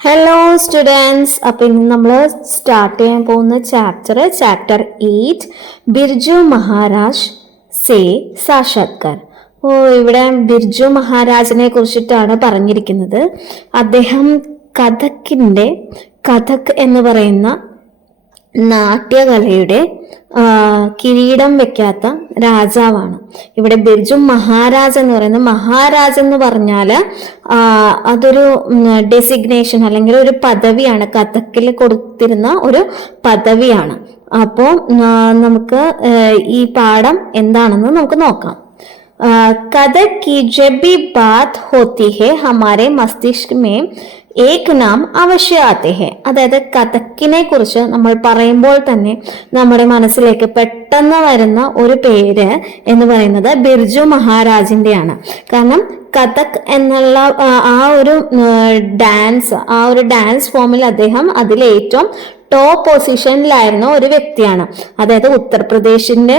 Hello students, അപ്പം ഇന്ന് നമ്മൾ സ്റ്റാർട്ട് ചെയ്യാൻ പോകുന്ന ചാപ്റ്റർ 8 ബിർജു മഹാരാജ് സേ സാക്ഷാത്കാർ. ഇവിടെ ബിർജു മഹാരാജിനെ കുറിച്ചിട്ടാണ് പറഞ്ഞിരിക്കുന്നത്. അദ്ദേഹം കഥക് എന്ന് പറയുന്ന നാട്യകലയുടെ കിരീടം വെക്കാത്ത രാജാവാണ്. ഇവിടെ ബിർജു മഹാരാജ് എന്ന് പറയുന്നത്, മഹാരാജ് എന്ന് പറഞ്ഞാൽ അതൊരു ഡെസിഗ്നേഷൻ അല്ലെങ്കിൽ ഒരു പദവിയാണ്, കഥക്കിൽ കൊടുത്തിരുന്ന ഒരു പദവിയാണ്. അപ്പോൾ നമുക്ക് ഈ പാഠം എന്താണെന്ന് നമുക്ക് നോക്കാം. കഥക് की जब भी बात होती है हमारे मस्तिष्क में ഏക് നാം അവശ്യ ആത്തെ ഹെ. അതായത് കഥക്കിനെ കുറിച്ച് നമ്മൾ പറയുമ്പോൾ തന്നെ നമ്മുടെ മനസ്സിലേക്ക് പെട്ടെന്ന് വരുന്ന ഒരു പേര് എന്ന് പറയുന്നത് ബിർജു മഹാരാജിന്റെയാണ്. കാരണം കഥക് എന്നുള്ള ആ ഒരു ഡാൻസ് ഫോമിൽ അദ്ദേഹം അതിലേറ്റവും ടോപ്പ് പൊസിഷനിലായിരുന്ന ഒരു വ്യക്തിയാണ്. അതായത് ഉത്തർപ്രദേശിന്റെ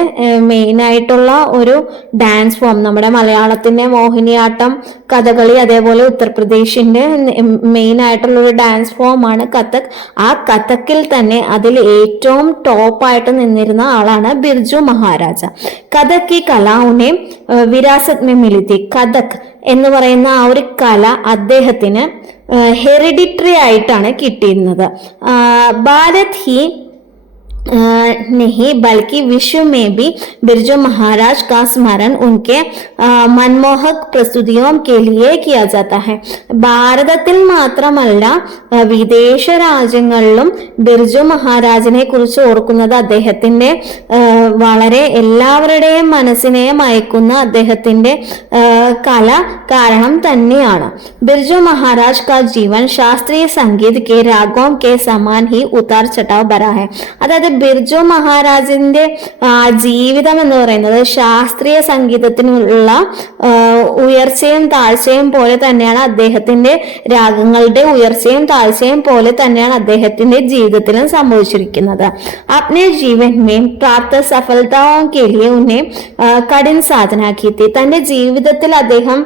മെയിൻ ആയിട്ടുള്ള ഒരു ഡാൻസ് ഫോം, നമ്മുടെ മലയാളത്തിന്റെ മോഹിനിയാട്ടം, കഥകളി, അതേപോലെ ഉത്തർപ്രദേശിന്റെ മെയിൻ ആയിട്ടുള്ള ഒരു ഡാൻസ് ഫോമാണ് കഥക്. ആ കഥക്കിൽ തന്നെ അതിൽ ഏറ്റവും ടോപ്പായിട്ട് നിന്നിരുന്ന ആളാണ് ബിർജു മഹാരാജ. കഥക് ഈ കലാവിനെ വിരാസത് മേ മിലിത്തി. കഥക് എന്ന് പറയുന്ന ആ ഒരു കല അദ്ദേഹത്തിന് ഹെറിഡിറ്ററി ആയിട്ടാണ് കിട്ടിയിരുന്നത്. ഭാരത് ഹി नहीं बल्कि विश्व में भी बिरजू महाराज का स्मरण उनके मनमोहक प्रस्तुतियों के लिए किया जाता है. ഭാരതത്തിൽ മാത്രമല്ല വിദേശ രാജ്യങ്ങളിലും ബിർജു മഹാരാജിനെ കുറിച്ച് ഓർക്കുന്നത് അദ്ദേഹത്തിന്റെ വളരെ എല്ലാവരുടെയും മനസ്സിനെ മയക്കുന്ന അദ്ദേഹത്തിന്റെ കല കാരണം തന്നെയാണ്. ബിർജു മഹാരാജ് का जीवन शास्त्रीय संगीत के रागों के समान ही उतार चढ़ाव भरा है. അതായത് ബിർജു മഹാരാജിന്റെ ജീവിതം എന്ന് പറയുന്നത് ശാസ്ത്രീയ സംഗീതത്തിനുള്ള ഉയർച്ചയും താഴ്ചയും പോലെ തന്നെയാണ്. അദ്ദേഹത്തിന്റെ രാഗങ്ങളുടെ ഉയർച്ചയും താഴ്ചയും പോലെ തന്നെയാണ് അദ്ദേഹത്തിന്റെ ജീവിതത്തിലും സംഭവിച്ചിരിക്കുന്നത്. अपने जीवन में प्राप्त सफलताओं के लिए उन्हें कठिन साधना की थी. തന്റെ ജീവിതത്തിൽ അദ്ദേഹം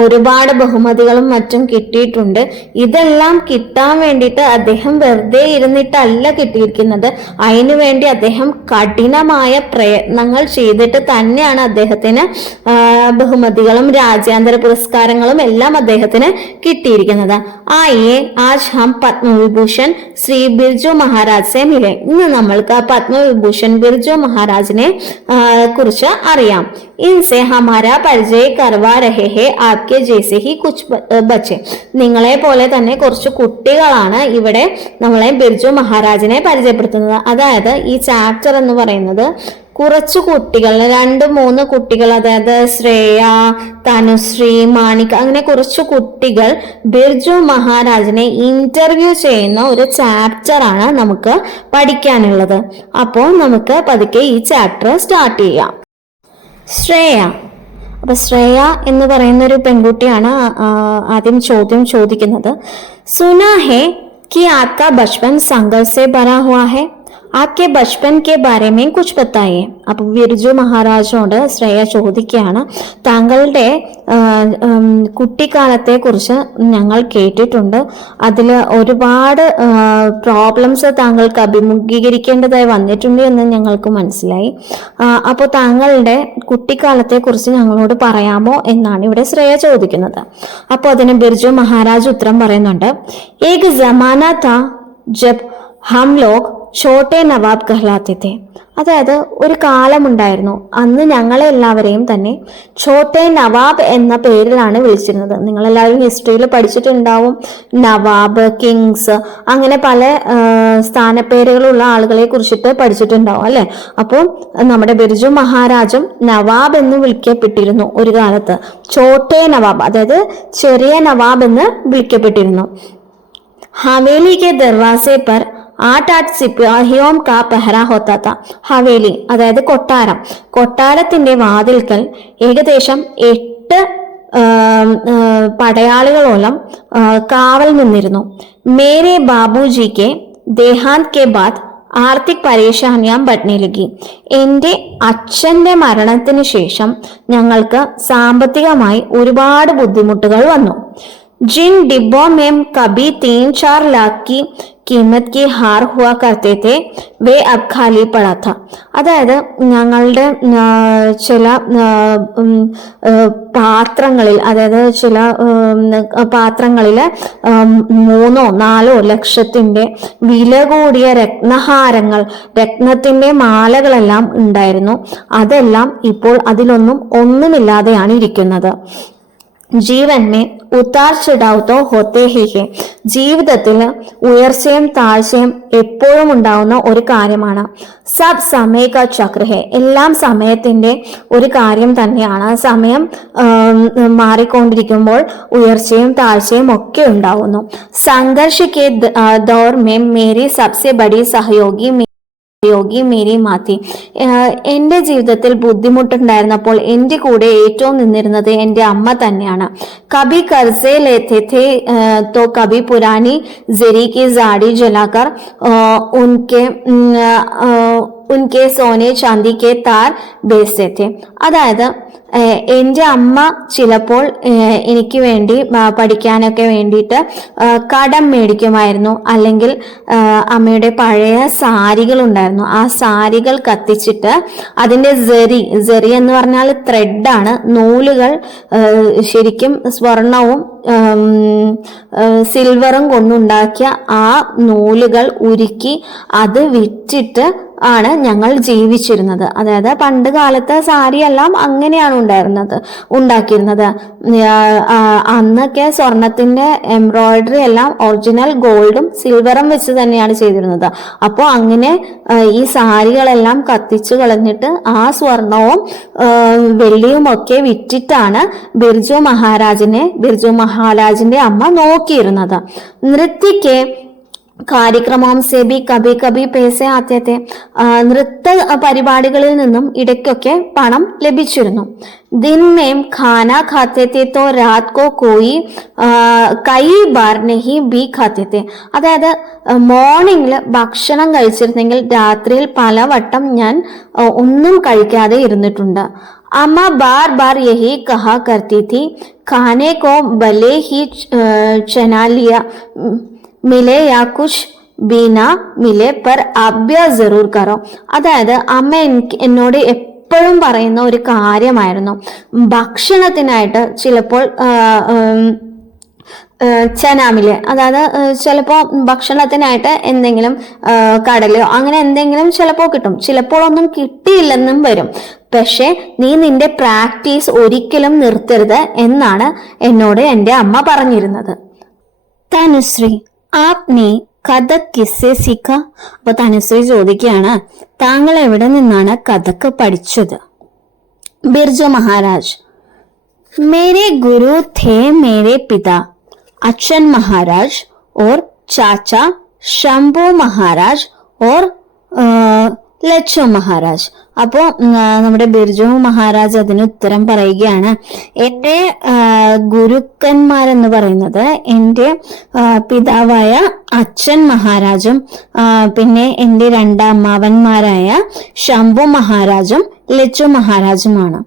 ഒരുപാട് ബഹുമതികളും മറ്റും കിട്ടിയിട്ടുണ്ട്. ഇതെല്ലാം കിട്ടാൻ വേണ്ടിയിട്ട് അദ്ദേഹം വെറുതെ ഇരുന്നിട്ടല്ല കിട്ടിയിരിക്കുന്നത്. അതിനു വേണ്ടി അദ്ദേഹം കഠിനമായ പ്രയത്നങ്ങൾ ചെയ്തിട്ട് തന്നെയാണ് അദ്ദേഹത്തിന് ബഹുമതികളും രാജ്യാന്തര പുരസ്കാരങ്ങളും എല്ലാം അദ്ദേഹത്തിന് കിട്ടിയിരിക്കുന്നത്. ആയേ ആജ് ഹം പത്മവിഭൂഷൺ ശ്രീ ബിർജു മഹാരാജ് സെ മിലെ. ഇന്ന് നമ്മൾക്ക് പത്മവിഭൂഷൺ ബിർജു മഹാരാജിനെ കുറിച്ച് അറിയാം. ഇൻസെ ഹമാരാ പരിചയ കർവാ രഹേ ഹെ ആപ്കെ ജൈസെ ഹി കുച്ച് ബച്ചെ. നിങ്ങളെ പോലെ തന്നെ കുറച്ച് കുട്ടികളാണ് ഇവിടെ നമ്മളെ ബിർജു മഹാരാജിനെ പരിചയപ്പെടുത്തുന്നത്. അതായത് ഈ ചാപ്റ്റർ എന്ന് പറയുന്നത് കുറച്ചു കുട്ടികൾ, 2-3 കുട്ടികൾ, അതായത് ശ്രേയ, തനുശ്രീ, മാണിക്, അങ്ങനെ കുറച്ചു കുട്ടികൾ ബിർജു മഹാരാജിനെ ഇന്റർവ്യൂ ചെയ്യുന്ന ഒരു ചാപ്റ്റർ ആണ് നമുക്ക് പഠിക്കാനുള്ളത്. അപ്പോൾ നമുക്ക് പതുക്കെ ഈ ചാപ്റ്റർ സ്റ്റാർട്ട് ചെയ്യാം. ശ്രേയ. അപ്പൊ ശ്രേയ എന്ന് പറയുന്ന ഒരു പെൺകുട്ടിയാണ് ആദ്യം ചോദ്യം ചോദിക്കുന്നത്. സുനാ ഹെ കി ആപ്കാ ബച്പൻ സംഘർഷ് സെ ഭരാ ഹുവാ ഹെ. ആക്കെ ബച്പൻ കെ ബാരെ മേ കുച്ച് ബത്തായേ. അപ്പൊ ബിർജു മഹാരാജോട് ശ്രേയ ചോദിക്കുകയാണ്, താങ്കളുടെ കുട്ടിക്കാലത്തെ കുറിച്ച് ഞങ്ങൾ കേട്ടിട്ടുണ്ട്, അതിൽ ഒരുപാട് പ്രോബ്ലംസ് താങ്കൾക്ക് അഭിമുഖീകരിക്കേണ്ടതായി വന്നിട്ടുണ്ട് എന്ന് ഞങ്ങൾക്ക് മനസ്സിലായി. അപ്പോൾ താങ്കളുടെ കുട്ടിക്കാലത്തെ കുറിച്ച് ഞങ്ങളോട് പറയാമോ എന്നാണ് ഇവിടെ ശ്രേയ ചോദിക്കുന്നത്. അപ്പോൾ അതിന് ബിർജു മഹാരാജ് ഉത്തരം പറയുന്നുണ്ട്. ഏക് ജമാന താ ജബ് ഹം ലോഗ് ഛോട്ടെ നവാബ് കഹ്ലാത്തെ തെ. അതായത് ഒരു കാലമുണ്ടായിരുന്നു, അന്ന് ഞങ്ങളെ എല്ലാവരെയും തന്നെ ഛോട്ടെ നവാബ് എന്ന പേരിലാണ് വിളിച്ചിരുന്നത്. നിങ്ങളെല്ലാവരും ഹിസ്റ്ററിയിൽ പഠിച്ചിട്ടുണ്ടാവും. നവാബ്, കിങ്സ്, അങ്ങനെ പല സ്ഥാനപ്പേരുകളുള്ള ആളുകളെ കുറിച്ചിട്ട് പഠിച്ചിട്ടുണ്ടാവും അല്ലെ. അപ്പോൾ നമ്മുടെ ബിർജു മഹാരാജും നവാബ് എന്ന് വിളിക്കപ്പെട്ടിരുന്നു ഒരു കാലത്ത്. ഛോട്ടെ നവാബ്, അതായത് ചെറിയ നവാബ് എന്ന് വിളിക്കപ്പെട്ടിരുന്നു. ഹവേലി കെ ദർവാസെ പർ 8 സിപ്പാഹിയോം കാ പെഹറ ഹോത്താ താ. ഹവേലി അതായത് കൊട്ടാരം. കൊട്ടാരത്തിന്റെ വാതിൽക്കൽ ഏകദേശം 8 പടയാളികളോളം കാവൽ നിന്നിരുന്നു. മേരെ ബാബുജി കെ ദേഹാന്ത് കെ ബാദ് ആർത്തിക് പരേഷാനിയാം ബട്നെ ലഗി. എൻ്റെ അച്ഛൻ്റെ മരണത്തിന് ശേഷം ഞങ്ങൾക്ക് സാമ്പത്തികമായി ഒരുപാട് ബുദ്ധിമുട്ടുകൾ വന്നു. जिन डिब्बों में कभी 3-4 लाख की कीमत की हार हुआ करते थे വേ അബ് ഖാലി പടാ ഥ. അതായത് ഞങ്ങളുടെ ചില പാത്രങ്ങളിൽ, അതായത് ചില പാത്രങ്ങളിൽ 3-4 ലക്ഷത്തിന്റെ വില കൂടിയ രത്നഹാരങ്ങൾ, രത്നത്തിന്റെ മാലകളെല്ലാം ഉണ്ടായിരുന്നു. അതെല്ലാം ഇപ്പോൾ ഒന്നുമില്ലാതെയാണ് ഇരിക്കുന്നത്. ജീവൻ മേ ഉത്താർ ചടാവ് തോ ഹോത്തേ ഹി ഹെ. ജീവിതത്തിൽ ഉയർച്ചയും താഴ്ചയും എപ്പോഴും ഉണ്ടാവുന്ന ഒരു കാര്യമാണ്. സബ് സമയ കാ ചക്ര ഹെ. എല്ലാം സമയത്തിന്റെ ഒരു കാര്യം തന്നെയാണ്. സമയം മാറിക്കൊണ്ടിരിക്കുമ്പോൾ ഉയർച്ചയും താഴ്ചയും ഒക്കെ ഉണ്ടാവുന്നു. Sangharsh K ദൗർ may Mary Sabse buddy സഹയോഗി Mary മാത്തി. എൻ്റെ ജീവിതത്തിൽ ബുദ്ധിമുട്ടുണ്ടായിരുന്നപ്പോൾ എൻ്റെ കൂടെ ഏറ്റവും നിന്നിരുന്നത് എൻ്റെ അമ്മ തന്നെയാണ്. കഭി കർസെ ലേത്തെ थे तो कभी पुरानी जरी की झाड़ी जलाकर ഉൻകെ സോനെ ചാന്തി കെ താർ ബേച്ചത്തെ थे. അതായത് എൻ്റെ അമ്മ ചിലപ്പോൾ എനിക്ക് വേണ്ടി പഠിക്കാനൊക്കെ വേണ്ടിയിട്ട് കടം മേടിക്കുമായിരുന്നു. അല്ലെങ്കിൽ അമ്മയുടെ പഴയ സാരികൾ ഉണ്ടായിരുന്നു, ആ സാരികൾ കത്തിച്ചിട്ട് അതിൻ്റെ ജെറി എന്ന് പറഞ്ഞാൽ ത്രെഡാണ്, നൂലുകൾ, ശരിക്കും സ്വർണവും സിൽവറും കൊണ്ടുണ്ടാക്കിയ ആ നൂലുകൾ ഉരുക്കി അത് വിറ്റിട്ട് ആണ് ഞങ്ങൾ ജീവിച്ചിരുന്നത്. അതായത് പണ്ട് കാലത്ത് സാരിയെല്ലാം അങ്ങനെയാണ് ഉണ്ടാക്കിയിരുന്നത്. അന്നൊക്കെ സ്വർണത്തിന്റെ എംബ്രോയിഡറി എല്ലാം ഒറിജിനൽ ഗോൾഡും സിൽവറും വെച്ച് തന്നെയാണ് ചെയ്തിരുന്നത്. അപ്പോൾ അങ്ങനെ ഈ സാരികളെല്ലാം കത്തിച്ചു കളഞ്ഞിട്ട് ആ സ്വർണവും വെള്ളിയും ഒക്കെ വിറ്റിട്ടാണ് ബിർജു മഹാരാജിന്റെ അമ്മ നോക്കിയിരുന്നത്. നൃത്യക്ക് കാര്യക്രമം സെ ബി കഭി കഭി പേസെ ആത്തെ थे. നൃത്ത പരിപാടികളിൽ നിന്നും ഇടയ്ക്കൊക്കെ പണം ലഭിച്ചിരുന്നു. दिन में खाना खाते थे तो रात को कई बार नहीं भी खाते थे. അതായത് മോർണിംഗിൽ ഭക്ഷണം കഴിച്ചിരുന്നെങ്കിൽ രാത്രിയിൽ പലവട്ടം ഞാൻ ഒന്നും കഴിക്കാതെ ഇരുന്നിട്ടുണ്ട്. അമ്മ ബാർ ബാർ യഹി കഹാ കർത്തി थी, खाने को भले ही चना लिया മിലെ യാ കുച്ച് ബീന മിലെ പർ ആഭ്യ ജറൂർ കറോ. അതായത് അമ്മ എന്നോട് എപ്പോഴും പറയുന്ന ഒരു കാര്യമായിരുന്നു, ഭക്ഷണത്തിനായിട്ട് ചിലപ്പോൾ ചനാമിലെ, അതായത് ചിലപ്പോൾ ഭക്ഷണത്തിനായിട്ട് എന്തെങ്കിലും കടലയോ അങ്ങനെ എന്തെങ്കിലും ചിലപ്പോൾ കിട്ടും, ചിലപ്പോൾ ഒന്നും കിട്ടിയില്ലെന്നും വരും. പക്ഷെ നീ നിന്റെ പ്രാക്ടീസ് ഒരിക്കലും നിർത്തരുത് എന്നാണ് എന്നോട് എൻ്റെ അമ്മ പറഞ്ഞിരുന്നത്. തനുശ്രീ, ആപ്നെ കഥക് കിസ്സെ സീഖ. അപ്പൊ തനുശ്രീ ചോദിക്കുകയാണ്, താങ്കൾ എവിടെ നിന്നാണ് കഥക് പഠിച്ചത്? ബിർജു മഹാരാജ്, മേരെ ഗുരു थे मेरे पिता अच्चन महाराज और चाचा शंभू महाराज और ലച്ചു മഹാരാജ്. അപ്പോ നമ്മുടെ ബിർജു മഹാരാജ് അതിന് ഉത്തരം പറയുകയാണ്, എൻ്റെ ഗുരുക്കന്മാരെന്ന് പറയുന്നത് എൻ്റെ പിതാവായ അച്ഛൻ മഹാരാജും പിന്നെ എൻ്റെ 2 അമ്മാവന്മാരായ ശംഭു മഹാരാജും ലച്ചു മഹാരാജുമാണ്.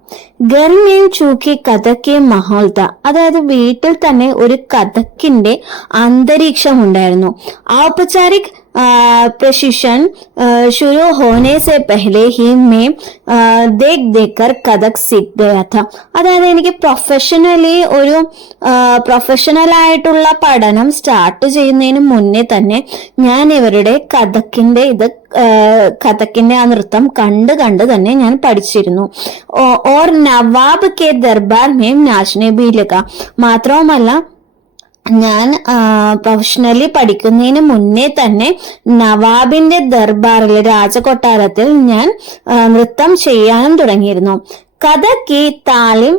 ഗർമേം ചൂക്കി കഥക്ക് മഹോൽത്ത. അതായത് വീട്ടിൽ തന്നെ ഒരു കഥക്കിന്റെ അന്തരീക്ഷം ഉണ്ടായിരുന്നു. ഔപചാരിക് प्रशिक्षण शुरू होने से पहले ही मैं देख കഥക് सीख गया था. അതായത് എനിക്ക് പ്രൊഫഷണൽ ആയിട്ടുള്ള പഠനം സ്റ്റാർട്ട് ചെയ്യുന്നതിന് മുന്നേ തന്നെ ഞാൻ ഇവരുടെ കഥക്കിന്റെ ആ നൃത്തം കണ്ട് തന്നെ ഞാൻ പഠിച്ചിരുന്നു. ഓർ നവാബ് കെ ദർബാർ മേം നാച്നെ ഭി ലഗ. മാത്രവുമല്ല ഞാൻ പ്രൊഫഷണലി പഠിക്കുന്നതിന് മുന്നേ തന്നെ നവാബിന്റെ ദർബാറിൽ, രാജകൊട്ടാരത്തിൽ ഞാൻ നൃത്തം ചെയ്യാനും തുടങ്ങിയിരുന്നു. कथक की तालीम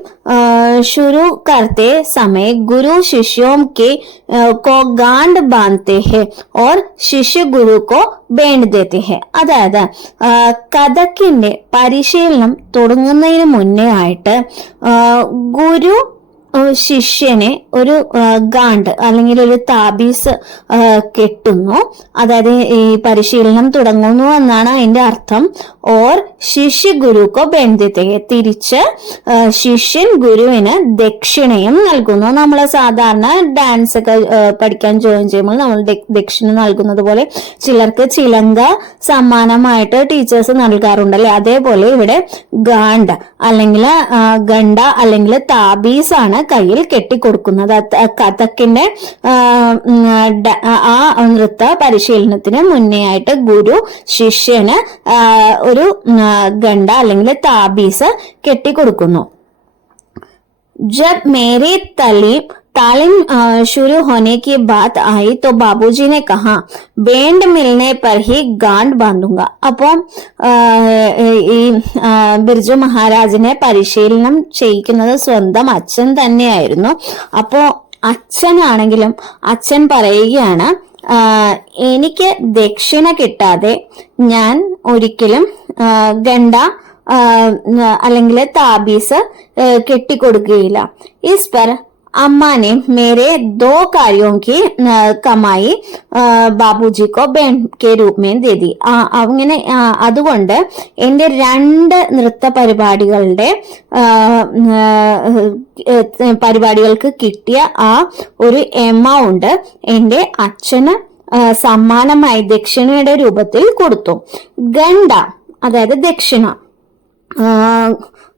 शुरू करते समय गुरु शिष्यों के को गांड बांधते हैं और शिष्य गुरु को बेंड देते हैं. അതായത് കഥക്കിന്റെ പരിശീലനം തുടങ്ങുന്നതിന് മുന്നേ ആയിട്ട് ഗുരു ശിഷ്യനെ ഒരു ഗാണ്ട് അല്ലെങ്കിൽ ഒരു താബീസ് കെട്ടുന്നു. അതായത് ഈ പരിശീലനം തുടങ്ങുന്നു എന്നാണ് അതിന്റെ അർത്ഥം. ഓർ ശിഷ്യ ഗുരുക്കോ ബന്ധിതയെ, തിരിച്ച് ശിഷ്യൻ ഗുരുവിന് ദക്ഷിണയും നൽകുന്നു. നമ്മൾ സാധാരണ ഡാൻസ് ഒക്കെ പഠിക്കാൻ ജോയിൻ ചെയ്യുമ്പോൾ നമ്മൾ ദക്ഷിണ നൽകുന്നത് പോലെ ചിലർക്ക് ചിലങ്ക സമ്മാനമായിട്ട് ടീച്ചേഴ്സ് നൽകാറുണ്ടല്ലേ, അതേപോലെ ഇവിടെ ഗാണ്ട് അല്ലെങ്കിൽ ഗണ്ട അല്ലെങ്കിൽ താബീസ് ആണ് കയ്യിൽ കെട്ടിക്കൊടുക്കുന്നത്. കഥക്കിന്റെ ആ നൃത്ത പരിശീലനത്തിന് മുന്നേ ആയിട്ട് ഗുരു ശിഷ്യന് ഒരു ഗണ്ട അല്ലെങ്കിൽ താബീസ് കെട്ടിക്കൊടുക്കുന്നു. ജബ് മേരെ तालीम शुरू होने की बात आई तो बाबूजी ने कहा बैंड मिलने पर ही गांड बांधूंगा. അപ്പോൾ ഈ ബിർജു മഹാരാജിനെ പരിശീലനം ചെയ്യിക്കുന്നത് സ്വന്തം അച്ഛൻ തന്നെയായിരുന്നു. അപ്പോ അച്ഛനാണെങ്കിലും അച്ഛൻ പറയുകയാണ്, എനിക്ക് ദക്ഷിണ കിട്ടാതെ ഞാൻ ഒരിക്കലും ഗണ്ട അല്ലെങ്കിൽ താബീസ് കെട്ടിക്കൊടുക്കുകയില്ല. ഇസ് पर अम्मा ने मेरे 2 कार्यों की कमाई ബാബുജി കോ ബേൺ കെ രൂപ മേ ദേ ദി. അങ്ങനെ അതുകൊണ്ട് എന്റെ 2 നൃത്ത പരിപാടികൾക്ക് കിട്ടിയ ആ ഒരു എമൗണ്ട് എന്റെ അച്ഛന് സമ്മാനമായി ദക്ഷിണയുടെ രൂപത്തിൽ കൊടുത്തു. ഗണ്ട അതായത് ദക്ഷിണ,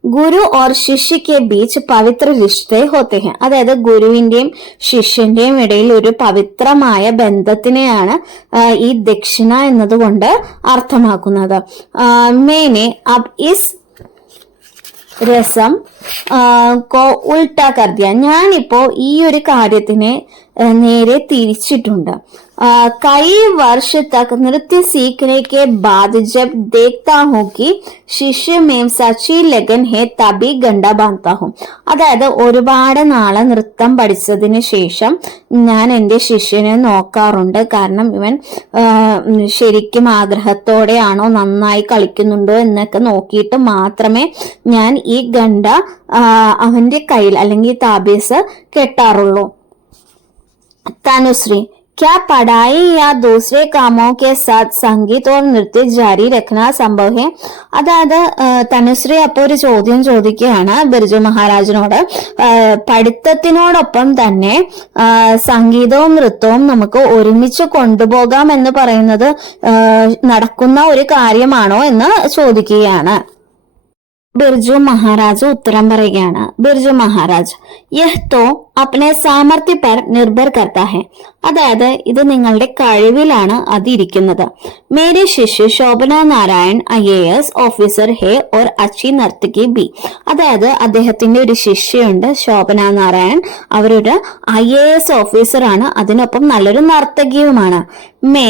ഗുരു ഓർ ശിഷ്യ കെ ബീച്ച് പവിത്ര റിശ്തേ ഹോത്തെ ഹെ. അതായത് ഗുരുവിന്റെയും ശിഷ്യന്റെയും ഇടയിൽ ഒരു പവിത്രമായ ബന്ധത്തിനെയാണ് ഈ ദക്ഷിണ എന്നതുകൊണ്ട് അർത്ഥമാക്കുന്നത്. മേനെ അബ് ഇസ് രസം കോ ഉൾട്ടാ കർ ദിയ. ഞാനിപ്പോ ഈ ഒരു കാര്യത്തിനെ നേരെ തിരിച്ചിട്ടുണ്ട്. कई वर्ष तक नृत्य सीखने के बाद जब देखता हूँ कि शिष्य में सच्ची लगन है तभी गंडा बांधता हूँ. അതായത് ഒരുപാട് നാളെ നൃത്തം പഠിച്ചതിന് ശേഷം ഞാൻ എൻ്റെ ശിഷ്യനെ നോക്കാറുണ്ട്. കാരണം ഇവൻ ശരിക്കും ആഗ്രഹത്തോടെയാണോ, നന്നായി കളിക്കുന്നുണ്ടോ എന്നൊക്കെ നോക്കിയിട്ട് മാത്രമേ ഞാൻ ഈ ഗണ്ട അവന്റെ കയ്യിൽ അല്ലെങ്കിൽ താബീസ് കെട്ടാറുള്ളൂ. തനുശ്രീ, क्या पढ़ाई या दूसरे कामों के साथ संगीत और नृत्य जारी रखना संभव है? അതായത് തനുശ്രീ അപ്പോൾ ഒരു ചോദ്യം ചോദിക്കുകയാണ് ബിർജു മഹാരാജിനോട്. പഠിത്തത്തിനോടൊപ്പം തന്നെ സംഗീതവും നൃത്തവും നമുക്ക് ഒരുമിച്ച് കൊണ്ടുപോകാം എന്ന് പറയുന്നത് നടക്കുന്ന ഒരു കാര്യമാണോ എന്ന് ചോദിക്കുകയാണ്. ബിർജു മഹാരാജ് ഉത്തരം പറയുകയാണ്. ബിർജു മഹാരാജ്, യഹ് തോ അപ്നെ സാമർത്ഥ്യ പർ നിർഭർ കർത്താ ഹെ. അതായത് ഇത് നിങ്ങളുടെ കഴിവിലാണ് അതിരിക്കുന്നത്. മേരെ ശിഷ്യ ശോഭന നാരായൺ IAS ഓഫീസർ ഹെ ഓർ അച്ചി നർത്തകി ബി. അതായത് അദ്ദേഹത്തിന്റെ ഒരു ശിഷ്യയുണ്ട് ശോഭന നാരായൺ, അവരൊരു IAS ഓഫീസർ ആണ്, അതിനൊപ്പം നല്ലൊരു നർത്തകിയുമാണ്. മേ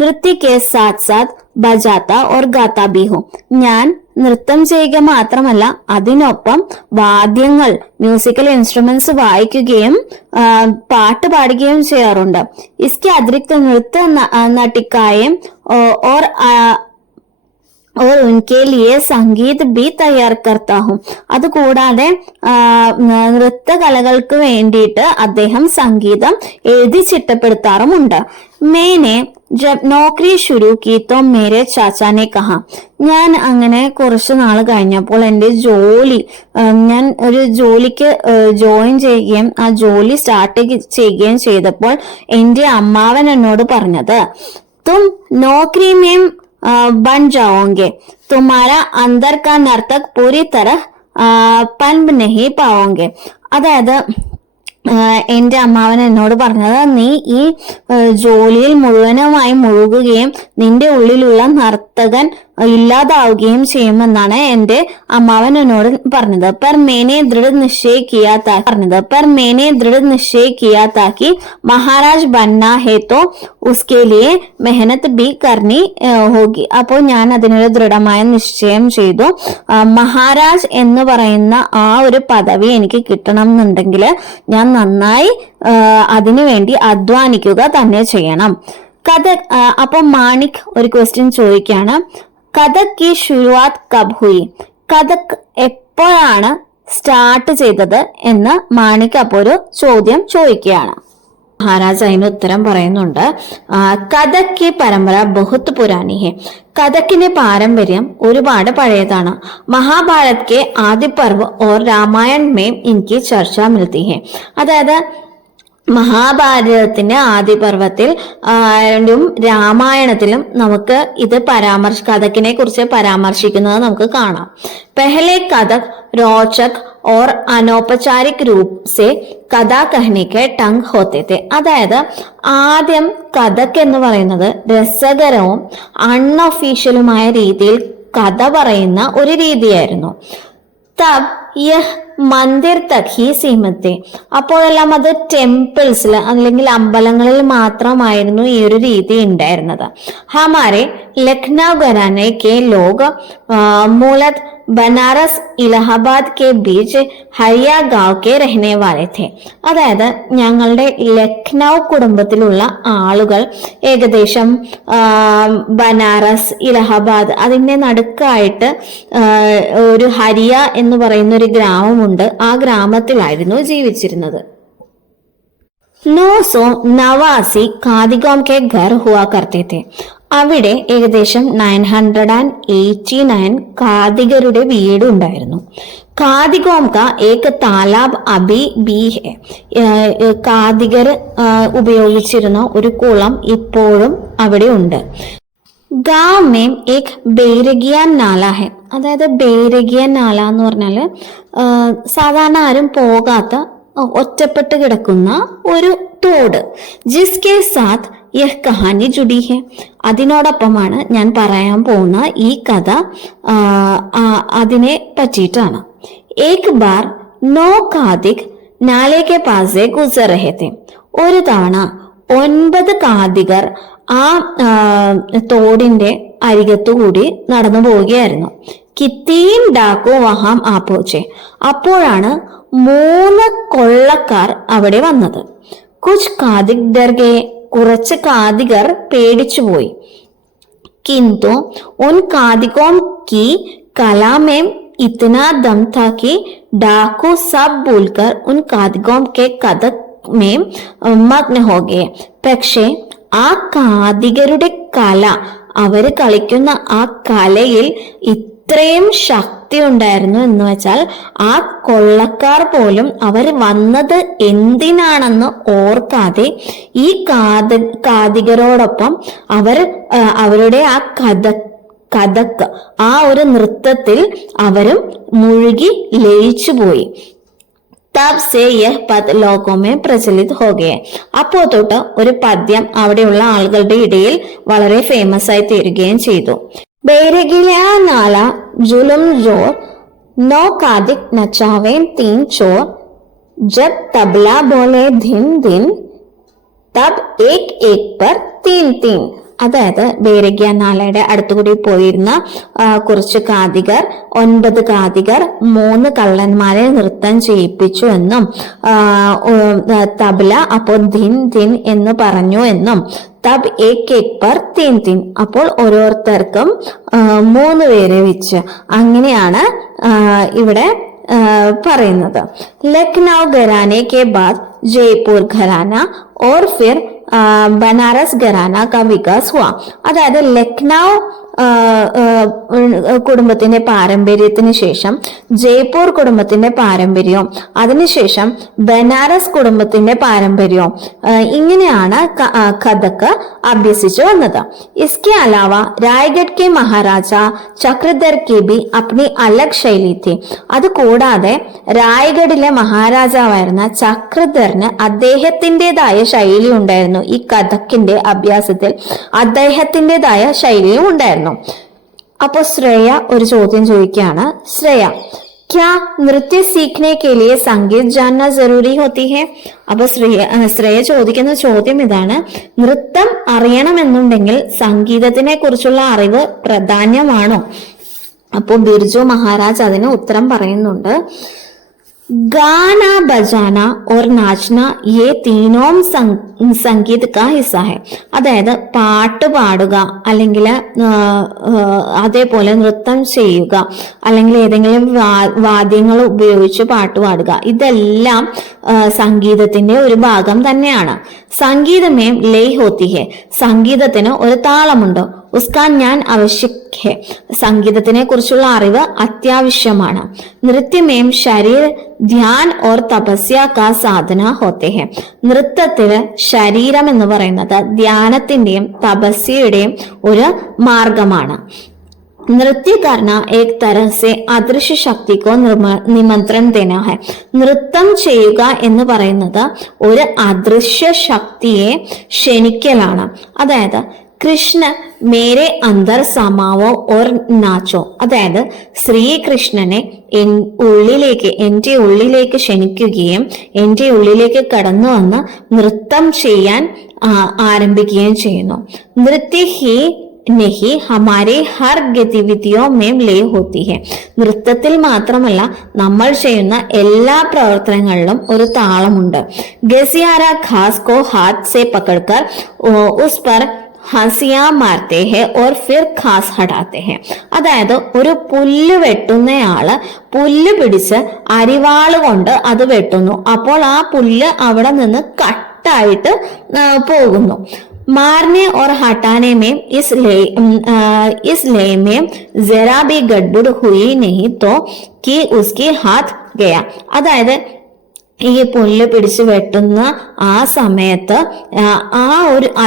നൃത്യ കെ സാത്ത് സാത്ത് ബജാത്ത ഓർ ഗാത്ത ബി ഹോ. ഞാൻ നൃത്തം ചെയ്യുക മാത്രമല്ല അതിനൊപ്പം വാദ്യങ്ങൾ, മ്യൂസിക്കൽ ഇൻസ്ട്രുമെന്റ്സ് വായിക്കുകയും പാട്ട് പാടുകയും ചെയ്യാറുണ്ട്. ഇസ്കെ അതിരിക്ത നൃത്ത നട്ടിക്കായും ഓർ और उनके लिए സംഗീത് ബി തയ്യാർ കർത്താ ഹും. അതുകൂടാതെ നൃത്തകലകൾക്ക് വേണ്ടിയിട്ട് അദ്ദേഹം സംഗീതം എഴുതി ചിട്ടപ്പെടുത്താറുമുണ്ട്. മേനെ ജബ് നോക്കറി ശുരു കി തോ മേരെ ചാച്ചാനെ കഹാ. ഞാൻ അങ്ങനെ കുറച്ചു നാൾ കഴിഞ്ഞപ്പോൾ എൻ്റെ ഞാൻ ഒരു ജോലിക്ക് ജോയിൻ ചെയ്യുകയും ആ ജോലി സ്റ്റാർട്ട് ചെയ്യുകയും ചെയ്തപ്പോൾ എൻ്റെ അമ്മാവൻ എന്നോട് പറഞ്ഞത്, തും നോക്കറി മേം बन जाओगे, तुम्हारा अंदर का नर्तक पूरी तरह पनप नहीं पाओगे. അതായത് എന്റെ അമ്മാവൻ എന്നോട് പറഞ്ഞത്, നീ ഈ ജോലിയിൽ മുഴുവനുമായി മുഴുകുകയും നിന്റെ ഉള്ളിലുള്ള നർത്തകൻ ഇല്ലാതാവുകയും ചെയ്യുമെന്നാണ് എന്റെ അമ്മാവൻ എന്നോട് പറഞ്ഞത്. पर मैंने दृढ़ निश्चय किया था कि महाराज बनना है तो उसके लिए मेहनत भी करनी होगी. അപ്പോൾ ഞാൻ അതിനൊരു ദൃഢമായ നിശ്ചയം ചെയ്തു. മഹാരാജ് എന്ന് പറയുന്ന ആ ഒരു പദവി എനിക്ക് കിട്ടണം എന്നുണ്ടെങ്കിൽ ഞാൻ നന്നായി അതിനുവേണ്ടി അധ്വാനിക്കുക തന്നെ ചെയ്യണം. കഥക്. അപ്പൊ മാണിക് ഒരു ക്വസ്റ്റ്യൻ ചോദിക്കാണ്, കഥക് കി ശുരുവാത് കബ് ഹുയി. കഥക് എപ്പോഴാണ് സ്റ്റാർട്ട് ചെയ്തത് എന്ന് മാണിക് അപ്പോൾ ഒരു ചോദ്യം ചോദിക്കുകയാണ്. മഹാരാജ് അതിന് ഉത്തരം പറയുന്നുണ്ട്, കഥക് की परंपरा बहुत पुरानी है. കഥക്കിന്റെ പാരമ്പര്യം ഒരുപാട് പഴയതാണ്. മഹാഭാരത് के आदि पर्व और रामायण में इनकी चर्चा मिलती है. അതായത് മഹാഭാരതത്തിന്റെ ആദ്യ പർവത്തിൽ രാമായണത്തിലും നമുക്ക് ഇത് കഥക്കിനെ കുറിച്ച് പരാമർശിക്കുന്നത് നമുക്ക് കാണാം. പെഹലെ കഥക് रोचक और अनौपचारिक रूप से കഥ कहने के टंग होते थे. അതായത് ആദ്യം കഥക് എന്ന് പറയുന്നത് രസകരവും അൺഒഫീഷ്യലുമായ രീതിയിൽ കഥ പറയുന്ന ഒരു രീതിയായിരുന്നു. തബ് യഹ് മന്ദിർ തക് ഹി സീമത്തെ. അപ്പോഴെല്ലാം അത് ടെമ്പിൾസിൽ അല്ലെങ്കിൽ അമ്പലങ്ങളിൽ മാത്രമായിരുന്നു ഈ ഒരു രീതി ഉണ്ടായിരുന്നത്. ഹമാരെ ലക്നൗ ഘരാനെ കെ ലോക മൂലത് बनारस इलाहाबाद के बीच हरिया गांव के रहने वाले थे. അതായത് ഞങ്ങളുടെ ലക്നൗ കുടുംബത്തിലുള്ള ആളുകൾ ഏകദേശം ബനാറസ് ഇലഹബാദ് അതിന്റെ നടുക്കായിട്ട് ഒരു ഹരിയ എന്ന് പറയുന്ന ഒരു ഗ്രാമമുണ്ട്. ആ ഗ്രാമത്തിലായിരുന്നു ജീവിച്ചിരുന്നത്. 989 കാദിഗോം കെ ഘർ ഹുവാ കർത്തെ थे. അവിടെ ഏകദേശം 989 കാദികരുടെ വീട് ഉണ്ടായിരുന്നു. കാദിഗോം കാ ഏക് താലാബ് അബി ബി ഹെ. കാദികർ ഉപയോഗിച്ചിരുന്ന ഒരു കുളം ഇപ്പോഴും അവിടെ ഉണ്ട്. ഗാവ് മേം ഏക് ബേരഗിയ നാല ഹെ. അതായത് ബേരഗിയ നാല എന്ന് പറഞ്ഞാല് സാധാരണ ആരും പോകാത്ത ഒറ്റപ്പെട്ട് കിടക്കുന്ന ഒരു തോട്. ജിസ്കെ സാത്ത് യഹ് കഹാനി ജുഡി ഹെ. അതിനോടൊപ്പമാണ് ഞാൻ പറയാൻ പോകുന്ന ഈ കഥ അതിനെ പറ്റിയിട്ടാണ്. ഏക് ബാർ 9 കാദിക് നാലെ കെ പാസെ ഗുസർ രഹെ തെ. ഒരു തവണ 9 കാദികർ ആ തോടിന്റെ അരികത്തുകൂടി നടന്നു പോവുകയായിരുന്നു. കിത്തീൻ ഡാക്കോ വഹാം ആപ്പോച്ചെ. അപ്പോഴാണ് 3 കൊള്ളക്കാർ അവിടെ വന്നത്. കുച്ച് കാദിക് ഡർഗെ. കുറച്ച് കാദികർ പേടിച്ചുപോയി. കിന്തു ഉൻ കാദികോം കി കലാ മേം ഇത്നാ ദം താ കി ഡാക്കു സബ് ഭൂൽക്കർ ഉൻ കാദികോം കെ കഥക് മേം മഗ്ന ഹോ ഗയെ. പക്ഷേ ആ കാദികരുടെ കല, അവര് കളിക്കുന്ന ആ കലയിൽ ഇത്രയും ശക്തി ഉണ്ടായിരുന്നു എന്ന് വെച്ചാൽ ആ കൊള്ളക്കാർ പോലും അവർ വന്നത് എന്തിനാണെന്ന് ഓർക്കാതെ ഈ കാദികരോടൊപ്പം അവരുടെ ആ കഥക് ആ ഒരു നൃത്തത്തിൽ അവരും മുഴുകി ലയിച്ചു പോയി. തബ് സേ യഹ് പദ് ലോകോ മേ പ്രചലിത് ഹോ ഗയ. അപ്പോൾ തൊട്ട് ഒരു പദ്യം അവിടെയുള്ള ആളുകളുടെ ഇടയിൽ വളരെ ഫേമസ് ആയി തീരുകയും ചെയ്തു. ബേരഗില നാല ജുലും ജോർ 9 കാദിക് നച്ചാവേൻ 3 ചോർ ജബ് തബല ബോലെ ധിൻ ധിൻ തബ് ഏക് ഏക് പർ 3 അതായത് ബേരഗിയ നാലയുടെ അടുത്തുകൂടി പോയിരുന്ന കുറച്ച് കാദികർ 9 കാദികർ 3 കള്ളന്മാരെ നൃത്തം ചെയ്യിപ്പിച്ചു എന്നും തബല അപ്പോൾ ധിൻ ധിൻ എന്ന് പറഞ്ഞു എന്നും തബ് ഏക് ഏക് പർ 3 അപ്പോൾ ഓരോരുത്തർക്കും 3 പേരെ വെച്ച് അങ്ങനെയാണ് ഇവിടെ പറയുന്നത്. ലക്നൗ ഘരാനെ കെ ബാദ് ജയ്പൂർ ഘരാന ഓർ ഫിർ ബനാറസ് ഘരാന കാ വികാസ് ഹുവ. അതായത് ലക്നൗ കുടുംബത്തിന്റെ പാരമ്പര്യത്തിന് ശേഷം ജയ്പൂർ കുടുംബത്തിന്റെ പാരമ്പര്യവും അതിനുശേഷം ബനാറസ് കുടുംബത്തിന്റെ പാരമ്പര്യവും ഇങ്ങനെയാണ് കഥക്ക് അഭ്യസിച്ചു വന്നത്. ഇസ്കെ അലാവ രായ്ഗഡ് കെ മഹാരാജ ചക്രധർ കെ ബി അപ്നി അലഗ് ശൈലി തി. അത് കൂടാതെ രായ്ഗഡിലെ മഹാരാജാവായിരുന്ന ചക്രധറിന് അദ്ദേഹത്തിൻ്റെതായ ശൈലി ഉണ്ടായിരുന്നു. ഈ കഥക്കിന്റെ അഭ്യാസത്തിൽ അദ്ദേഹത്തിൻ്റെതായ ശൈലിയും ഉണ്ടായിരുന്നു. അപ്പൊ ശ്രേയ ഒരു ചോദ്യം ചോദിക്കുകയാണ്. ശ്രേയ, ക്യാ നൃത്യ സീഖ്നെ കെ ലിയെ സംഗീത് ജാനന ജറൂരി ഹോത്തി ഹെ. അപ്പൊ ശ്രേയ ചോദിക്കുന്ന ചോദ്യം ഇതാണ്, നൃത്തം അറിയണമെന്നുണ്ടെങ്കിൽ സംഗീതത്തിനെ കുറിച്ചുള്ള അറിവ് പ്രാധാന്യമാണോ? അപ്പോൾ ബിർജു മഹാരാജ് അതിന് ഉത്തരം പറയുന്നുണ്ട്. गाना बजाना और नाचना ये तीनों സംഗീത് കാ ഹിസ്സ ഹെ. അതായത് പാട്ട് പാടുക അല്ലെങ്കിൽ അതേപോലെ നൃത്തം ചെയ്യുക അല്ലെങ്കിൽ ഏതെങ്കിലും വാദ്യങ്ങൾ ഉപയോഗിച്ച് പാട്ട് പാടുക, ഇതെല്ലാം സംഗീതത്തിന്റെ ഒരു ഭാഗം തന്നെയാണ്. സംഗീതമേ ലയ് ഹോത്തി ഹെ. സംഗീതത്തിന് ഒരു താളമുണ്ട്. ഉസ്കാ ജ്ഞാൻ ആവശ്യക് ഹെ. സംഗീതത്തിനെ കുറിച്ചുള്ള അറിവ് അത്യാവശ്യമാണ്. നൃത്യമേം ശരീർ ധ്യാൻ ഓർ തപസ്യ കാ സാധന ഹോത്തെ ഹെ. നൃത്തത്തില് ശരീരം എന്ന് പറയുന്നത് ധ്യാനത്തിന്റെയും തപസ്യയുടെയും ഒരു മാർഗമാണ്. नृत्य करना एक तरह से അദൃശ്യ ശക്തിക്കോ നിമന്ത്രൺ ദേന ഹെ. നൃത്തം ചെയ്യുക എന്ന് പറയുന്നത് ഒരു അദൃശ്യ ശക്തിയെ ക്ഷണിക്കലാണ്. അതായത് കൃഷ്ണ മേരെ അന്തർ സമാവോ ഓർ നാച്ചോ. അതായത് ശ്രീകൃഷ്ണനെ എന്റെ ഉള്ളിലേക്ക് ക്ഷണിക്കുകയും എന്റെ ഉള്ളിലേക്ക് കടന്നു വന്ന് നൃത്തം ചെയ്യാൻ ആരംഭിക്കുകയും ചെയ്യുന്നു. നൃത്യ ഹി नहीं हमारे हर गतिविधियों में लय होती है. നൃത്തത്തിൽ മാത്രമല്ല നമ്മൾ ചെയ്യുന്ന എല്ലാ പ്രവർത്തനങ്ങളിലും ഒരു താളമുണ്ട്. ഗസിയാര ഖാസ് കോ ഹാത്ത് സെ പകഡ്കർ ഉസ് പർ ഹസിയാ മാർത്തെ ഹെ ഓർ ഫിർ ഖാസ് ഹടാത്തെ ഹെ. അതായത് ഒരു പുല്ല് വെട്ടുന്നയാള് പുല്ല് പിടിച്ച് അരിവാള് കൊണ്ട് അത് വെട്ടുന്നു. അപ്പോൾ ആ പുല്ല് അവിടെ നിന്ന് കട്ടായിട്ട് പോകുന്നു. मारने और हटाने में इस लय में जरा भी गड़बड़ हुई नहीं तो कि उसके हाथ गया. അതായത് ഈ പുല്ല് പിടിച്ചു വെട്ടുന്ന ആ സമയത്ത്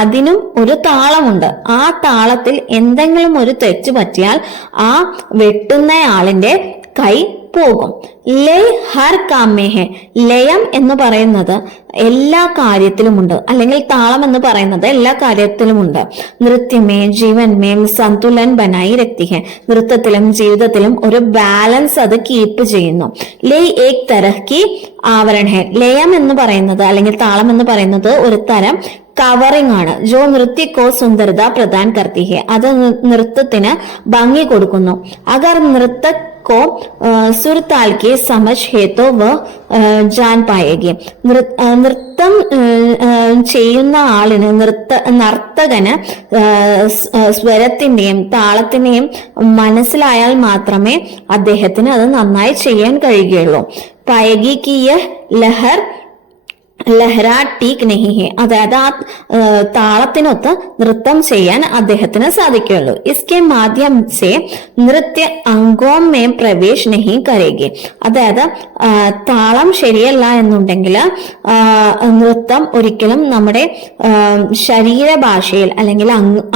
അതിനും ഒരു താളമുണ്ട്. ആ താളത്തിൽ എന്തെങ്കിലും ഒരു തെറ്റ് പറ്റിയാൽ ആ വെട്ടുന്നയാളിന്റെ കൈ പോകും. ലയ് ഹർ കാമേ ഹെ. ലയം എന്ന് പറയുന്നത് എല്ലാ കാര്യത്തിലുമുണ്ട്, അല്ലെങ്കിൽ താളം എന്ന് പറയുന്നത് എല്ലാ കാര്യത്തിലുമുണ്ട്. നൃത്യമേ ജീവൻമേ സന്തുലൻ ബനായി രക്തി ഹെ. നൃത്തത്തിലും ജീവിതത്തിലും ഒരു ബാലൻസ് അത് കീപ്പ് ചെയ്യുന്നു. ലയ് ഏക് തരഹ് കി ആവരൺ ഹെ. ലയം എന്ന് പറയുന്നത് അല്ലെങ്കിൽ താളം എന്ന് പറയുന്നത് ഒരു തരം കവറിംഗ് ആണ്. ജോ നൃത്യക്കോ സുന്ദരത പ്രദാൻ കർത്തി ഹെ. അത് നൃത്തത്തിന് ഭംഗി കൊടുക്കുന്നു. അഗർ നൃത്ത को सुर ताल के समझ है तो वह जान पाएगी. നൃത്തം ചെയ്യുന്ന ആളിന് നർത്തകന് സ്വരത്തിന്റെയും താളത്തിന്റെയും മനസ്സിലായാൽ മാത്രമേ അദ്ദേഹത്തിന് അത് നന്നായി ചെയ്യാൻ കഴിയുകയുള്ളൂ. പായകി കി യഹ് ലഹർ ലഹ്റാ ടീക് നഹി ഹെ. അതായത് ആ താളത്തിനൊത്ത് നൃത്തം ചെയ്യാൻ അദ്ദേഹത്തിന് സാധിക്കുകയുള്ളൂ. ഇസ്കെ മാധ്യം സെ നൃത്യ അംഗോം മേ പ്രവേശ് നഹി കരേഗി. അതായത് താളം ശരിയല്ല എന്നുണ്ടെങ്കിൽ നൃത്തം ഒരിക്കലും നമ്മുടെ ശരീരഭാഷയിൽ അല്ലെങ്കിൽ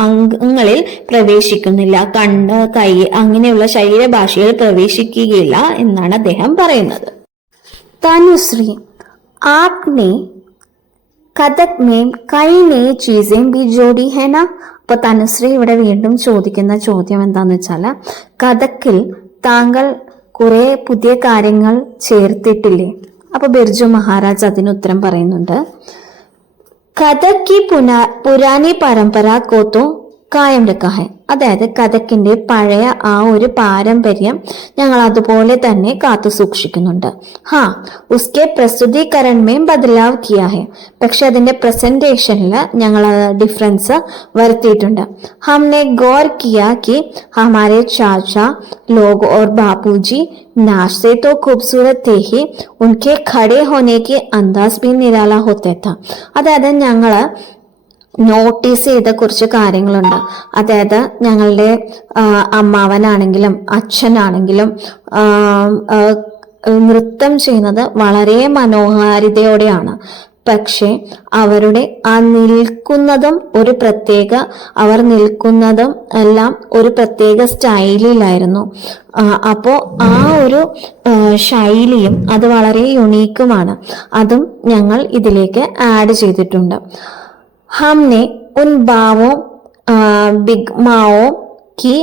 അംഗങ്ങളിൽ പ്രവേശിക്കുന്നില്ല. കണ്ണ്, കൈ അങ്ങനെയുള്ള ശരീരഭാഷയിൽ പ്രവേശിക്കുകയില്ല എന്നാണ് അദ്ദേഹം പറയുന്നത്. തനുശ്രീ, आपने കഥക് में कई नई चीजें भी जोड़ी है ना. അപ്പൊ തനുശ്രീ ഇവിടെ വീണ്ടും ചോദിക്കുന്ന ചോദ്യം എന്താന്ന് വെച്ചാല്, കഥക്കിൽ താങ്കൾ കുറെ പുതിയ കാര്യങ്ങൾ ചേർത്തിട്ടില്ലേ? അപ്പൊ ബിർജു മഹാരാജ് അതിന് ഉത്തരം പറയുന്നുണ്ട്. കഥക് की पुरानी परंपरा को तो കായം രക്കാ ഹെ. അതായത് കഥക്കിന്റെ പഴയ ആ ഒരു പാരമ്പര്യം ഞങ്ങൾ അതുപോലെ തന്നെ കാത്തു സൂക്ഷിക്കുന്നുണ്ട്. ഹാ ഉസ്കെ പ്രസ്തുതീകരണമേം ബദലാവ് കിയാ ഹെ. പക്ഷെ അതിന്റെ പ്രസന്റേഷനിൽ ഞങ്ങൾ ഡിഫറൻസ് വരുത്തിയിട്ടുണ്ട്. ഹംനെ ഗൗർ കിയാ കി ഹമാരെ ചാച്ച ലോഗ് ഓർ ബാപ്പുജി नाचते तो खूबसूरत थे ही उनके खड़े होने के अंदाज भी निराला होते था. അതായത് ഞങ്ങള് നോട്ടീസ് ചെയ്ത കുറച്ച് കാര്യങ്ങളുണ്ട്. അതായത് ഞങ്ങളുടെ അമ്മാവനാണെങ്കിലും അച്ഛനാണെങ്കിലും നൃത്തം ചെയ്യുന്നത് വളരെ മനോഹാരിതയോടെയാണ്. പക്ഷെ അവരുടെ ആ നിൽക്കുന്നതും അവർ നിൽക്കുന്നതും എല്ലാം ഒരു പ്രത്യേക സ്റ്റൈലിലായിരുന്നു. അപ്പോ ആ ഒരു ശൈലിയും അത് വളരെ യുണീക്കുമാണ്. അതും ഞങ്ങൾ ഇതിലേക്ക് ആഡ് ചെയ്തിട്ടുണ്ട്. हमने उन भावों बिगमाओं की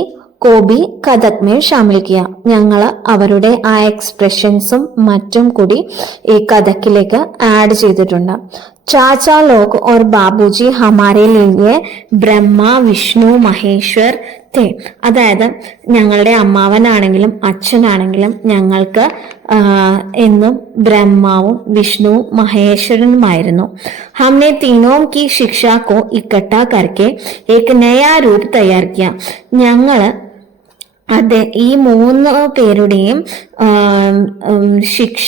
को भी കഥക് में शामिल किया. ഞങ്ങൾ അവരുടെ ആ എക്സ്പ്രഷൻസും മറ്റും കൂടി ഈ കഥക്കിലേക്ക് ആഡ് ചെയ്തിട്ടുണ്ട്. चाचा लोग और बाबूजी हमारे लिए ബ്രഹ്മ വിഷ്ണു മഹേശ്വർ തേ. അതായത് ഞങ്ങളുടെ അമ്മാവനാണെങ്കിലും അച്ഛനാണെങ്കിലും ഞങ്ങൾക്ക് എന്നും ബ്രഹ്മാവും വിഷ്ണുവും മഹേശ്വരനുമായിരുന്നു. हमने तीनों की शिक्षा को इकट्ठा करके एक नया रूप तैयार किया. ഞങ്ങള് അതെ ഈ മൂന്ന് പേരുടെയും ശിക്ഷ,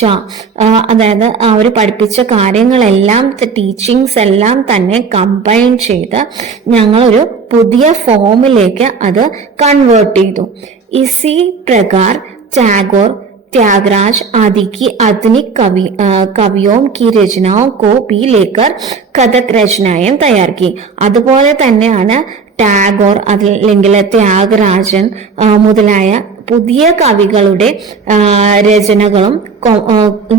അതായത് അവർ പഠിപ്പിച്ച കാര്യങ്ങളെല്ലാം, ടീച്ചിങ്സ് എല്ലാം തന്നെ കമ്പൈൻ ചെയ്ത് ഞങ്ങളൊരു പുതിയ ഫോമിലേക്ക് അത് കൺവേർട്ട് ചെയ്തു. ഇസി പ്രകാർ ടാഗോർ त्यागराज आदि की आधुनिक कवियों की रचनाओं को भी लेकर कथक रचनाएं तैयार की. അതുപോലെ തന്നെയാണ് ടാഗോർ അല്ലെങ്കിൽ ത്യാഗരാജൻ മുതലായ പുതിയ കവികളുടെ രചനകളും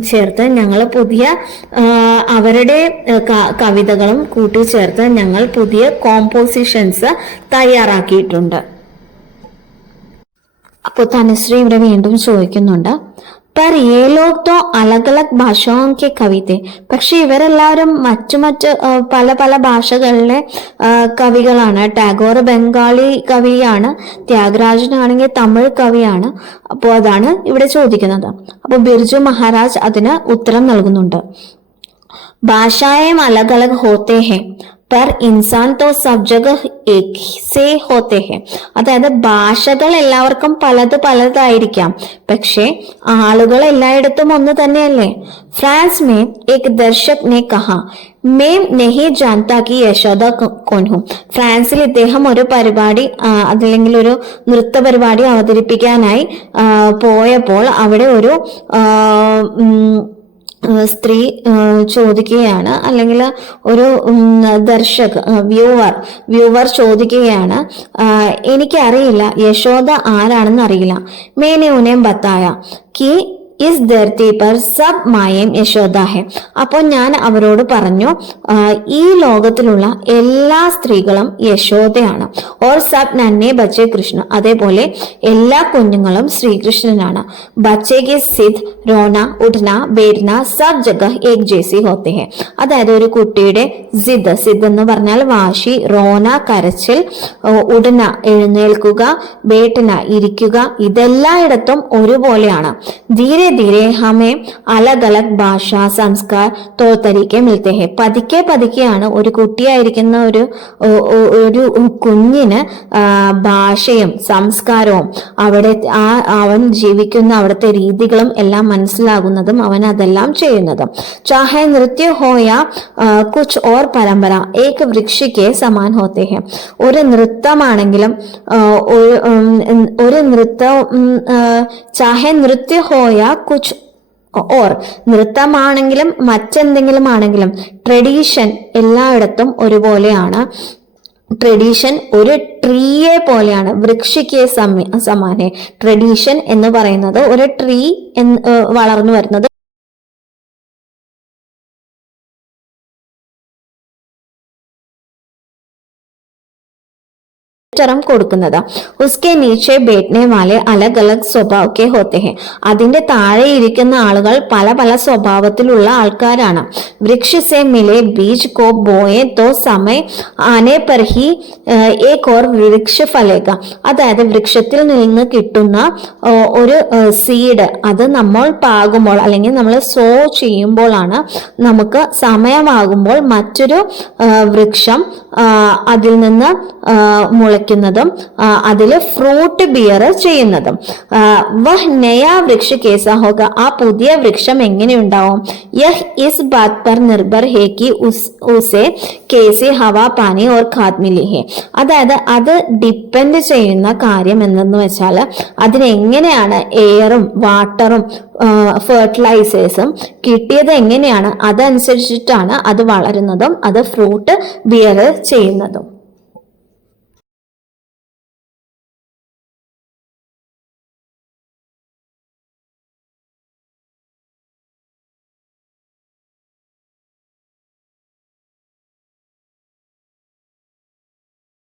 ചേർത്ത് ഞങ്ങൾ പുതിയ അവരുടെ കവിതകളും കൂട്ടിച്ചേർത്ത് ഞങ്ങൾ പുതിയ കോമ്പോസിഷൻസ് തയ്യാറാക്കിയിട്ടുണ്ട്. അപ്പോൾ തനുശ്രീ ഇവിടെ വീണ്ടും ചോദിക്കുന്നുണ്ട്, पर ये लोग तो अलग अलग ഭാഷാओं के कवि थे. പക്ഷെ ഇവരെല്ലാവരും മറ്റു പല പല ഭാഷകളിലെ കവികളാണ്. ടാഗോർ ബംഗാളി കവിയാണ്, ത്യാഗരാജനാണെങ്കിൽ തമിഴ് കവിയാണ്. അപ്പോൾ അതാണ് ഇവിടെ ചോദിക്കുന്നത്. അപ്പോൾ ബിർജു മഹാരാജ് അതിന് ഉത്തരം നൽകുന്നുണ്ട്. ഭാഷായേം അലഗ് അലഗ് ഹോത്തെ ഹെ पर इंसान तो सब जगह एक से होते हैं. അതായത് ഭാഷകൾ എല്ലാവർക്കും പലതായിരിക്കാം, പക്ഷെ ആളുകൾ എല്ലായിടത്തും ഒന്ന് തന്നെയല്ലേ. ഫ്രാൻസ് में एक दर्शक ने कहा मैं नहीं जानता कि यशोदा कौन हूँ. ഫ്രാൻസിൽ ഇദ്ദേഹം ഒരു പരിപാടി അതല്ലെങ്കിൽ ഒരു നൃത്ത പരിപാടി അവതരിപ്പിക്കാനായി പോയപ്പോൾ അവിടെ ഒരു സ്ത്രീ ചോദിക്കുകയാണ്, അല്ലെങ്കിൽ ഒരു വ്യൂവർ ചോദിക്കുകയാണ്, എനിക്കറിയില്ല, യശോദ ആരാണെന്ന് അറിയില്ല. മേനെ ഉനേം ബത്തായ കി is Dharti per sub മായേം Yashoda ഹെ. അപ്പോൾ ഞാൻ അവരോട് പറഞ്ഞു, ഈ ലോകത്തിലുള്ള എല്ലാ സ്ത്രീകളും യശോദയാണ്. ഓർ സബ് നന്നെ ബച്ചെ കൃഷ്ണ, അതേപോലെ എല്ലാ കുഞ്ഞുങ്ങളും ശ്രീകൃഷ്ണനാണ്. ബച്ചേക്ക് സിദ് രോന ഉഠന ബേഡ്ന സബ് ജഗഹ് ഏക് ജേസി ഹോത്തെ ഹെ. അതായത് ഒരു കുട്ടിയുടെ സിദ് എന്ന് പറഞ്ഞാൽ വാശി, റോന കരച്ചിൽ, ഉടന എഴുന്നേൽക്കുക, ബേട്ടന ഇരിക്കുക, ഇതെല്ലായിടത്തും ഒരുപോലെയാണ്. ധീരെ ധീരെ ഹമേ അലഗ് അലഗ് ഭാഷ സംസ്കാർ തോർ തരീക്കെ മിൽത്തെ ഹെ. പതുക്കെയാണ് ഒരു കുട്ടിയായിരിക്കുന്ന ഒരു കുഞ്ഞിന് ഭാഷയും സംസ്കാരവും അവിടെ അവൻ ജീവിക്കുന്ന അവിടുത്തെ രീതികളും എല്ലാം മനസ്സിലാകുന്നതും അവൻ അതെല്ലാം ചെയ്യുന്നതും. ചാഹെ നൃത്യ ഹോയ കുച്ച് ഓർ പരമ്പര ഏക് വൃക്ഷയ്ക്ക് സമാൻ ഹോത്തെ ഹെ. ഒരു നൃത്തമാണെങ്കിലും ഒരു നൃത്തം ചാഹെ നൃത്യ ഹോയ കുച്ച് ഓർ നൃത്തമാണെങ്കിലും മറ്റെന്തെങ്കിലും ആണെങ്കിലും ട്രഡീഷൻ എല്ലായിടത്തും ഒരുപോലെയാണ്. ട്രഡീഷൻ ഒരു ട്രീയെ പോലെയാണ്. വൃക്ഷയ്ക്ക് സമാനെ. ട്രഡീഷൻ എന്ന് പറയുന്നത് ഒരു ട്രീ വളർന്നു വരുന്നത് കൊടുക്കുന്നത്. ഉസ്കെ നീച്ചെ ബേട്നെ വാലെ അലഗ് അലഗ് സ്വഭാവ് കെ ഹോത്തെ ഹെ. അതിന്റെ താഴെ ഇരിക്കുന്ന ആളുകൾ പല പല സ്വഭാവത്തിലുള്ള ആൾക്കാരാണ്. വൃക്ഷ സെ മിലെ ബീജ് കോ ബോയെ തോ സമയ ആനെ പർ ഹി ഏക് ഓർ വൃക്ഷ ഫലേക. അതായത് വൃക്ഷത്തിൽ നിന്ന് കിട്ടുന്ന ഒരു സീഡ് അത് നമ്മൾ പാകുമ്പോൾ അല്ലെങ്കിൽ നമ്മൾ സോ ചെയ്യുമ്പോഴാണ് നമുക്ക് സമയമാകുമ്പോൾ മറ്റൊരു വൃക്ഷം അതിൽ നിന്ന് മുളയ്ക്കുന്നതും അതിൽ ഫ്രൂട്ട് ബിയർ ചെയ്യുന്നതും. വഹ് നയാ വൃക്ഷ കേസാ ഹോഗ. ആ പുതിയ വൃക്ഷം എങ്ങനെയുണ്ടാവും? യഹ് ഇസ് ബാത് പർ നിർഭർ ഹേ കി ഉസേ കേസി ഹവാ പാനി ഓർ ഖാദ് മിലി ഹേ. അതായത് അത് ഡിപ്പെൻഡ് ചെയ്യുന്ന കാര്യം എന്തെന്ന് വെച്ചാൽ അതിനെങ്ങനെയാണ് എയറും വാട്ടറും ഫെർട്ടിലൈസേഴ്സും കിട്ടിയത് എങ്ങനെയാണ്, അതനുസരിച്ചിട്ടാണ് അത് വളരുന്നതും അത് ഫ്രൂട്ട് ബിയർ ചെയ്യുന്നതും.